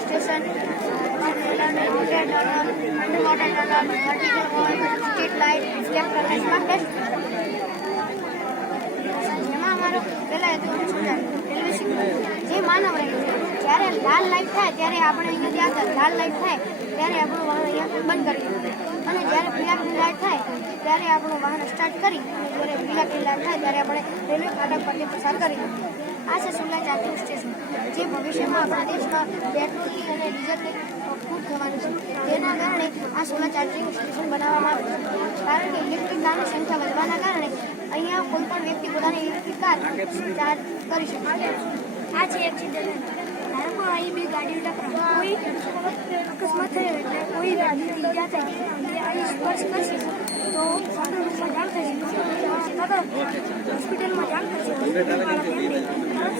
Station underwater tunnel vertical wall street light reflector smart test જેમાં અમારો પહેલાં railway signal જે માનવ રહે છે જ્યારે લાલ લાઇટ થાય ત્યારે આપણે અહીંયાથી આગળ લાલ લાઇટ થાય ત્યારે આપણું વાહન અહીંયા બંધ કરી દીધું અને જ્યારે પીળાની લાઇટ થાય ત્યારે આપણું વાહન સ્ટાર્ટ કરી અને જ્યારે પીળાની લાઇટ થાય ત્યારે આપણે રેલવે ફાટક પરથી પસાર કરી દીધું. આ છે સુરલા ચાર્જિંગ સ્ટેશન જે ભવિષ્યમાં આપણા દેશમાં પેટ્રોલની અને ડીઝલની ખૂબ થવાનું છે. તેના કારણે આ સોલાર ચાર્જિંગ સ્ટેશન બનાવવામાં આવ્યું છે કારણ કે ઇલેક્ટ્રિક કારની સંખ્યા વધવાના કારણે અહીંયા કોઈ પણ વ્યક્તિ પોતાની ઇલેક્ટ્રિક કાર ચાર્જ કરી શકે. આ છે એક્સિડન્ટ. ધારો કે અહીં બે ગાડીઓ ટકરાય, કોઈ અકસ્માત થયો એટલે કોઈ ગાડીને ઈજા થાય એટલે અહીં સ્પર્શ કરશે તો હોસ્પિટલમાં જાણ થશે હોસ્પિટલમાં જાણ થશે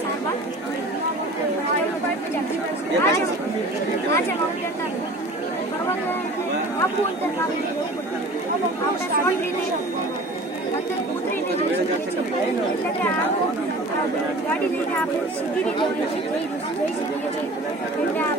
સારવાર આ છે માઉન્ટેન પર્વત આખું અંતર આપણે સારી રીતે અંદર ઉતરીને જઈ શકીએ છીએ એટલે કે ગાડી લઈને આપણે સીધી રીતે જઈ શકીએ છીએ એટલે આ